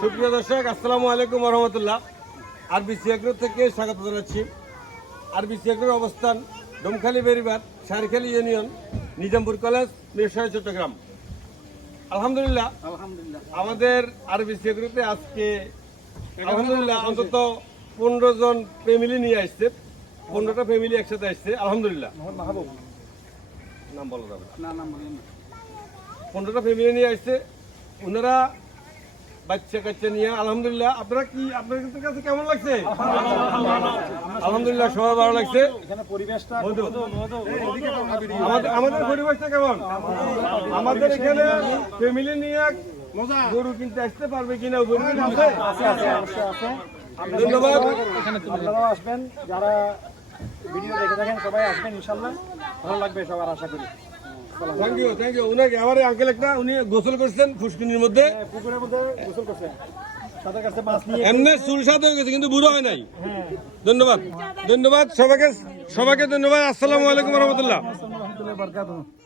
সুপ্রিয় দর্শক, আসসালামু আলাইকুম ওয়া রাহমাতুল্লাহ। আরবিসি এগ্রো থেকে স্বাগত জানাচ্ছি। আরবিসি এগ্রোর অবস্থান ডোমখালী বেরিবাদ, সারখালী ইউনিয়ন, নিজামপুর কলেজ, মিরসরাই, চট্টগ্রাম। আলহামদুলিল্লাহ, আমাদের আরবিসি এগ্রোতে আজকে আলহামদুলিল্লাহ অন্তত 15 জন ফ্যামিলি নিয়ে আসছে। 15টা ফ্যামিলি একসাথে আসছে আলহামদুলিল্লাহ। নাম বলা যাবে না, 15টা ফ্যামিলি নিয়ে আসছে। ওনারা বাচ্চা কাচ্চা নিয়ে আলহামদুলিল্লাহ। আপনাদের কাছে কেমন লাগছে? আলহামদুলিল্লাহ, সবাই ভালো লাগছে। আমাদের পরিবেশটা কেমন? আমাদের এখানে ফ্যামিলি নিয়ে গরু কিনতে আসতে পারবে কিনা? ধন্যবাদ। আপনারাও আসবেন, যারা ভিডিও দেখে থাকেন সবাই আসবেন, ইনশাল্লাহ ভালো লাগবে সবার, আশা করি। Thank you. উনাকে আমার আঙ্কেল একটা উনি গোসল করছেন ফুসকুনির মধ্যে, পুকুরের মধ্যে গোসল করছে, তাদের কাছে মাছ নিয়ে এমনি চুলসাদ হয়ে গেছে কিন্তু বুড়ো হয় নাই। ধন্যবাদ সবাইকে ধন্যবাদ। আসসালামু আলাইকুম রহমতুল্লাহ।